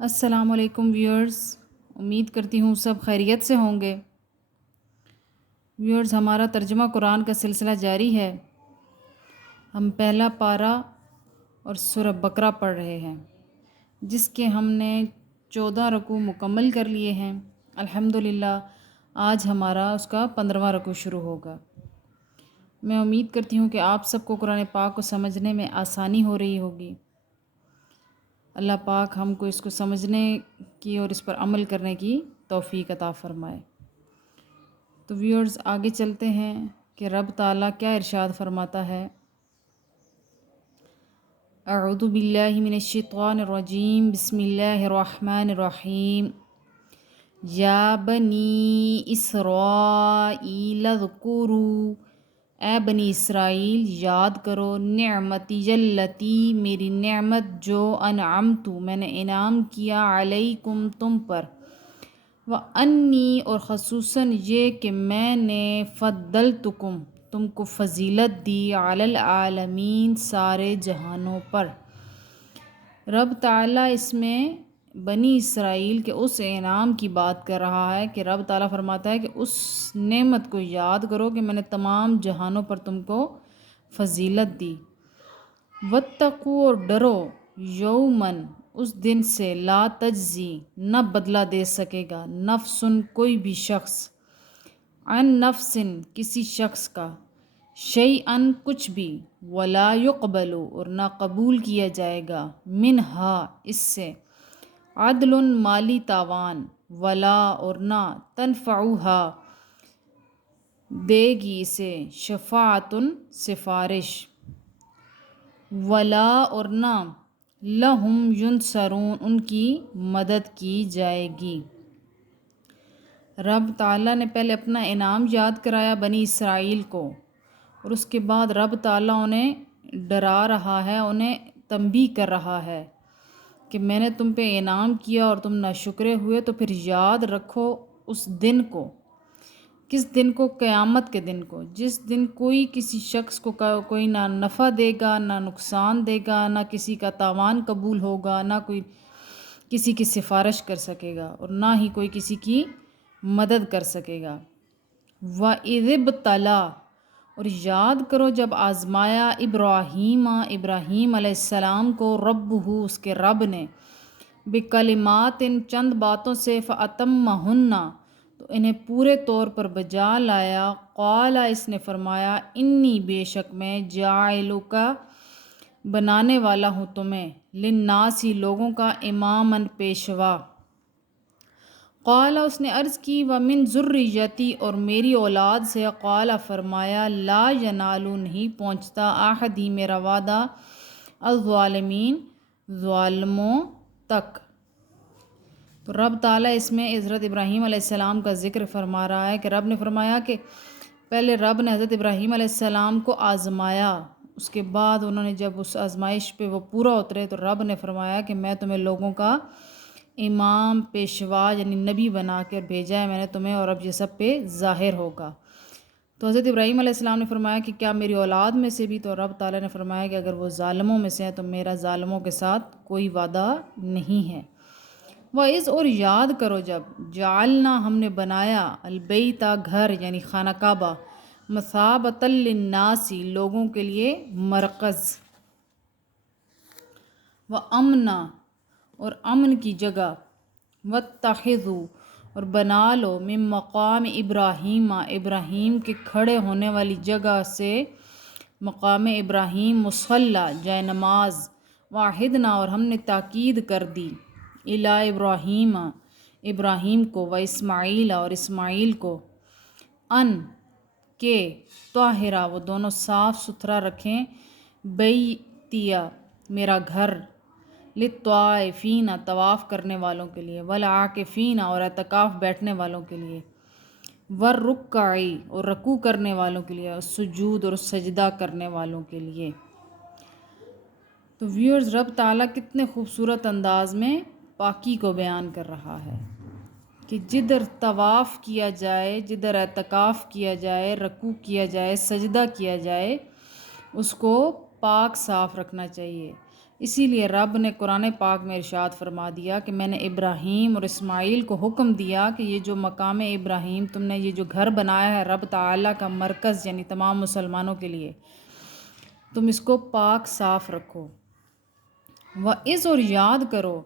السلام علیکم ویورز، امید کرتی ہوں سب خیریت سے ہوں گے۔ ویورز، ہمارا ترجمہ قرآن کا سلسلہ جاری ہے۔ ہم پہلا پارہ اور سورہ بقرہ پڑھ رہے ہیں، جس کے ہم نے 14 رکوع مکمل کر لیے ہیں۔ الحمدللہ آج ہمارا اس کا 15واں رکوع شروع ہوگا۔ میں امید کرتی ہوں کہ آپ سب کو قرآن پاک کو سمجھنے میں آسانی ہو رہی ہوگی۔ اللہ پاک ہم کو اس کو سمجھنے کی اور اس پر عمل کرنے کی توفیق عطا فرمائے۔ تو ویورز، آگے چلتے ہیں کہ رب تعالیٰ کیا ارشاد فرماتا ہے۔ اعوذ باللہ من الشیطان الرجیم، بسم اللہ الرحمن الرحیم۔ یا بنی اسرائیل اذکروا، اے بنی اسرائیل یاد کرو، نعمتی التی، میری نعمت جو، انعمت میں نے انعام کیا، علیکم تم پر، وانی اور خصوصاً یہ کہ میں نے فضلتکم تم کو فضیلت دی، علی العالمین سارے جہانوں پر۔ رب تعالیٰ اس میں بنی اسرائیل کے اس انعام کی بات کر رہا ہے کہ رب تعالیٰ فرماتا ہے کہ اس نعمت کو یاد کرو کہ میں نے تمام جہانوں پر تم کو فضیلت دی۔ واتقوا اور ڈرو، یومن اس دن سے، لا تجزی نہ بدلہ دے سکے گا، نفسن کوئی بھی شخص، عن نفسن کسی شخص کا، شیئن کچھ بھی، ولا یقبل اور نہ قبول کیا جائے گا، منہا اس سے، عدل مالی تاوان، ولا اور نہ، تنفعہا دے گی اسے، شفاعتن سفارش، ولا اور نہ، لہم ینصرون ان کی مدد کی جائے گی۔ رب تعالیٰ نے پہلے اپنا انعام یاد کرایا بنی اسرائیل کو، اور اس کے بعد رب تعالیٰ انہیں ڈرا رہا ہے، انہیں تنبیہ کر رہا ہے کہ میں نے تم پہ انعام کیا اور تم ناشکرے ہوئے، تو پھر یاد رکھو اس دن کو۔ کس دن کو؟ قیامت کے دن کو، جس دن کوئی کسی شخص کو کوئی نہ نفع دے گا، نہ نقصان دے گا، نہ کسی کا تاوان قبول ہوگا، نہ کوئی کسی کی سفارش کر سکے گا، اور نہ ہی کوئی کسی کی مدد کر سکے گا۔ وَإِذِ ابْتَلَىٰ اور یاد کرو جب آزمایا، ابراہیم علیہ السلام کو، ربہ اس کے رب نے، بکلمات چند باتوں سے، فَأَتَمَّہُنَّ تو انہیں پورے طور پر بجا لایا، قال اس نے فرمایا، انی بے شک میں، جاعلک بنانے والا ہوں تمہیں، للناس لوگوں کا، اماماً پیشوا۔ قال اس نے عرض کی، ومن ذریتی اور میری اولاد سے، قال فرمایا، لا ینال نہیں پہنچتا، احدی میرا وعدہ، الظالمین ظالموں تک۔ تو رب تعالیٰ اس میں حضرت ابراہیم علیہ السلام کا ذکر فرما رہا ہے کہ رب نے فرمایا کہ پہلے رب نے حضرت ابراہیم علیہ السلام کو آزمایا، اس کے بعد انہوں نے جب اس آزمائش پہ وہ پورا اترے تو رب نے فرمایا کہ میں تمہیں لوگوں کا امام، پیشوا یعنی نبی بنا کر بھیجا ہے میں نے تمہیں، اور اب یہ سب پہ ظاہر ہوگا۔ تو حضرت ابراہیم علیہ السلام نے فرمایا کہ کیا میری اولاد میں سے بھی؟ تو رب تعالیٰ نے فرمایا کہ اگر وہ ظالموں میں سے ہیں تو میرا ظالموں کے ساتھ کوئی وعدہ نہیں ہے۔ وَإِذْ اور یاد کرو جب، جعلنا ہم نے بنایا، البیتا گھر یعنی خانہ کعبہ، مثابۃ للناس لوگوں کے لیے مرکز، وامنا اور امن کی جگہ، واتخذوا اور بنا لو، من مقام ابراہیم ابراہیم کے کھڑے ہونے والی جگہ سے، مقام ابراہیم مصلی جائے نماز، واحدنا اور ہم نے تاکید کر دی، الی ابراہیم ابراہیم کو، و اسماعیل اور اسماعیل کو، ان کے، طاہرہ وہ دونوں صاف ستھرا رکھیں، بیتیا میرا گھر، للطائفین طواف کرنے والوں کے لیے، والعاکفین اور اعتکاف بیٹھنے والوں کے لیے، والرکعی اور رکوع کرنے والوں کے لیے، سجود اور سجدہ کرنے والوں کے لیے۔ تو ویورز، رب تعالیٰ کتنے خوبصورت انداز میں پاکی کو بیان کر رہا ہے کہ جدھر طواف کیا جائے، جدھر اعتکاف کیا جائے، رکوع کیا جائے، سجدہ کیا جائے، اس کو پاک صاف رکھنا چاہیے۔ اسی لیے رب نے قرآن پاک میں ارشاد فرما دیا کہ میں نے ابراہیم اور اسماعیل کو حکم دیا کہ یہ جو مقام ابراہیم تم نے یہ جو گھر بنایا ہے رب تعالیٰ کا مرکز یعنی تمام مسلمانوں کے لیے، تم اس کو پاک صاف رکھو۔ وَإِذْ اور یاد کرو،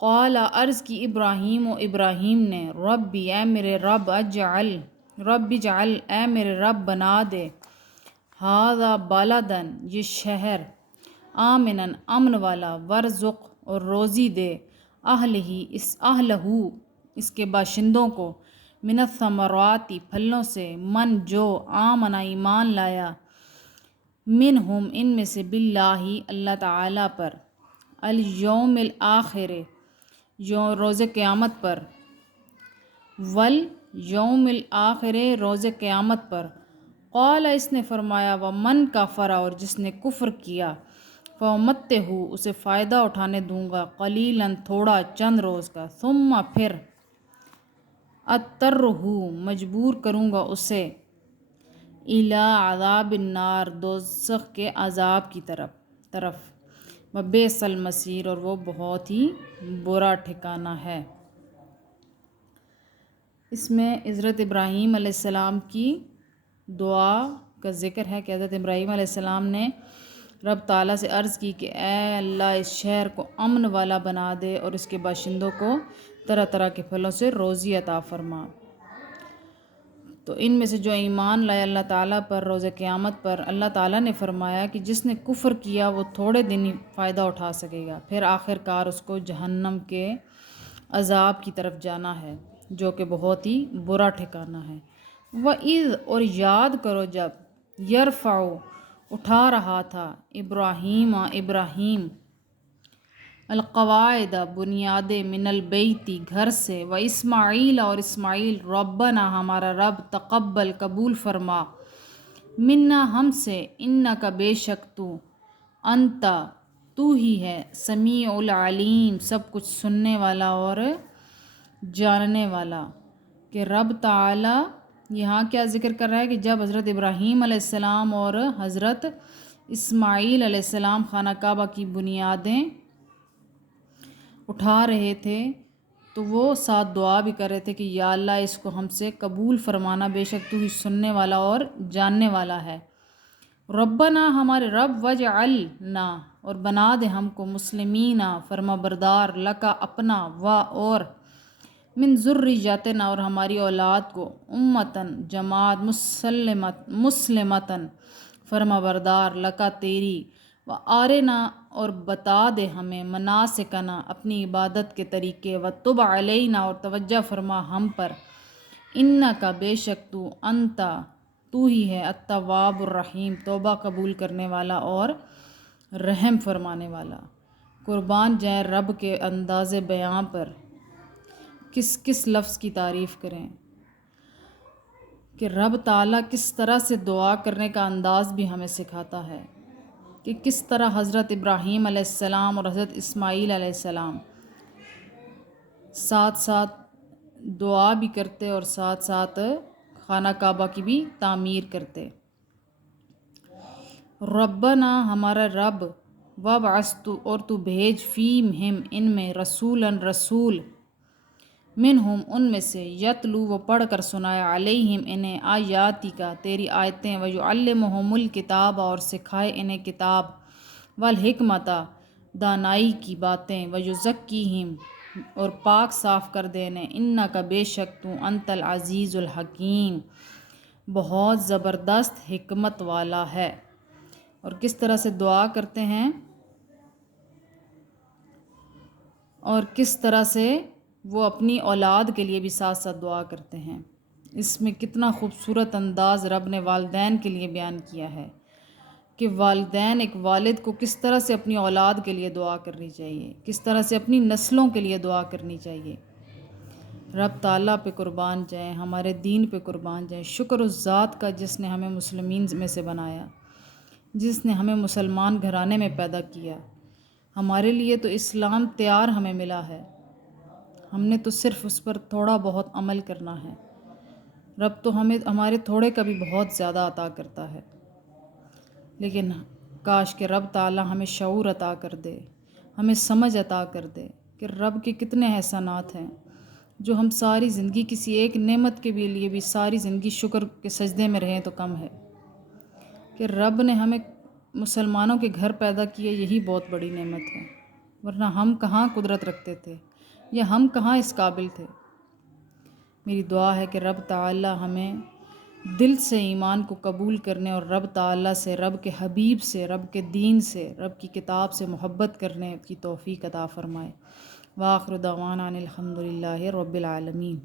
قال عرض کی ابراہیم و ابراہیم نے، ربی اے میرے رب، اجعل اے میرے رب بنا دے، ھذا بلدن یہ شہر، آمناً امن والا، ورزق اور روزی دے، اہلہو اس کے باشندوں کو، من الثمرات پھلوں سے، من جو آمنا ایمان لایا، منہم ان میں سے، باللہ اللہ تعالیٰ پر، الیوم الآخر روز قیامت پر، والیوم الآخر روز قیامت پر، قال اس نے فرمایا، ومن کفر اور جس نے کفر کیا، فَأُمَتِّعُهُ اسے فائدہ اٹھانے دوں گا، قلیلاً تھوڑا چند روز کا، ثم پھر اضطرہ مجبور کروں گا اسے، الی عذاب النار دوزخ کے عذاب کی طرف، وبئس المصیر اور وہ بہت ہی برا ٹھکانہ ہے۔ اس میں حضرت ابراہیم علیہ السلام کی دعا کا ذکر ہے کہ حضرت ابراہیم علیہ السلام نے رب تعالیٰ سے عرض کی کہ اے اللہ اس شہر کو امن والا بنا دے اور اس کے باشندوں کو طرح طرح کے پھلوں سے روزی عطا فرما۔ تو ان میں سے جو ایمان لائے اللہ تعالیٰ پر روز قیامت پر، اللہ تعالیٰ نے فرمایا کہ جس نے کفر کیا وہ تھوڑے دن ہی فائدہ اٹھا سکے گا، پھر آخر کار اس کو جہنم کے عذاب کی طرف جانا ہے جو کہ بہت ہی برا ٹھکانہ ہے۔ وَإِذْ اور یاد کرو جب، یرفع اٹھا رہا تھا، ابراہیم القواعد بنیادیں، من البیتی گھر سے، و اسماعیل اور اسماعیل، ربنا ہمارا رب، تقبل قبول فرما، منا ہم سے، انکا بے شک تو، انتا تو ہی ہے، سمیع العلیم سب کچھ سننے والا اور جاننے والا۔ کہ رب تعالیٰ یہاں کیا ذکر کر رہا ہے کہ جب حضرت ابراہیم علیہ السلام اور حضرت اسماعیل علیہ السلام خانہ کعبہ کی بنیادیں اٹھا رہے تھے تو وہ ساتھ دعا بھی کر رہے تھے کہ یا اللہ اس کو ہم سے قبول فرمانا، بے شک تو ہی سننے والا اور جاننے والا ہے۔ ربنا ہمارے رب، وجعلنا اور بنا دے ہم کو، مسلمین فرما بردار، لکا اپنا، اور من ذریتنا اور ہماری اولاد کو، امتن جماعت، مسلمتن فرما بردار، لکا تیری، وارنا اور بتا دے ہمیں، مناسکنا اپنی عبادت کے طریقے، وتب علینا اور توجہ فرما ہم پر، انکا بے شک تو، انتا تو ہی ہے، التواب الرحیم توبہ قبول کرنے والا اور رحم فرمانے والا۔ قربان جائیں رب کے انداز بیاں پر، کس کس لفظ کی تعریف کریں کہ رب تعالیٰ کس طرح سے دعا کرنے کا انداز بھی ہمیں سکھاتا ہے کہ کس طرح حضرت ابراہیم علیہ السلام اور حضرت اسماعیل علیہ السلام ساتھ ساتھ دعا بھی کرتے اور ساتھ ساتھ خانہ کعبہ کی بھی تعمیر کرتے۔ ربنا ہمارا رب، وابعث اور تو بھیج، فیہم ان میں، رسولاً رسول، منہم ان میں سے، یتلو وہ پڑھ کر سنائے، علیہم انہیں، آیاتی کا تیری آیتیں، ویعلمہم الکتاب اور سکھائے انہیں کتاب، والحکمت دانائی کی باتیں، ویزکیہم اور پاک صاف کر دے انہیں، انکا بے شک تو، انت العزیز الحکیم بہت زبردست حکمت والا ہے۔ اور کس طرح سے دعا کرتے ہیں اور کس طرح سے وہ اپنی اولاد کے لیے بھی ساتھ ساتھ دعا کرتے ہیں۔ اس میں کتنا خوبصورت انداز رب نے والدین کے لیے بیان کیا ہے کہ والدین، ایک والد کو کس طرح سے اپنی اولاد کے لیے دعا کرنی چاہیے، کس طرح سے اپنی نسلوں کے لیے دعا کرنی چاہیے۔ رب تعالیٰ پہ قربان جائیں، ہمارے دین پہ قربان جائیں، شکر اس ذات کا جس نے ہمیں مسلمین میں سے بنایا، جس نے ہمیں مسلمان گھرانے میں پیدا کیا۔ ہمارے لیے تو اسلام تیار ہمیں ملا ہے، ہم نے تو صرف اس پر تھوڑا بہت عمل کرنا ہے۔ رب تو ہمیں ہمارے تھوڑے کا بھی بہت زیادہ عطا کرتا ہے، لیکن کاش کہ رب تعالیٰ ہمیں شعور عطا کر دے، ہمیں سمجھ عطا کر دے کہ رب کے کتنے احسانات ہیں، جو ہم ساری زندگی کسی ایک نعمت کے بھی لیے بھی ساری زندگی شکر کے سجدے میں رہیں تو کم ہے، کہ رب نے ہمیں مسلمانوں کے گھر پیدا کیے، یہی بہت بڑی نعمت ہے، ورنہ ہم کہاں قدرت رکھتے تھے یا ہم کہاں اس قابل تھے۔ میری دعا ہے کہ رب تعالیٰ ہمیں دل سے ایمان کو قبول کرنے اور رب تعالیٰ سے، رب کے حبیب سے، رب کے دین سے، رب کی کتاب سے محبت کرنے کی توفیق عطا فرمائے۔ وآخر دعوانا ان الحمد للہ رب العالمین۔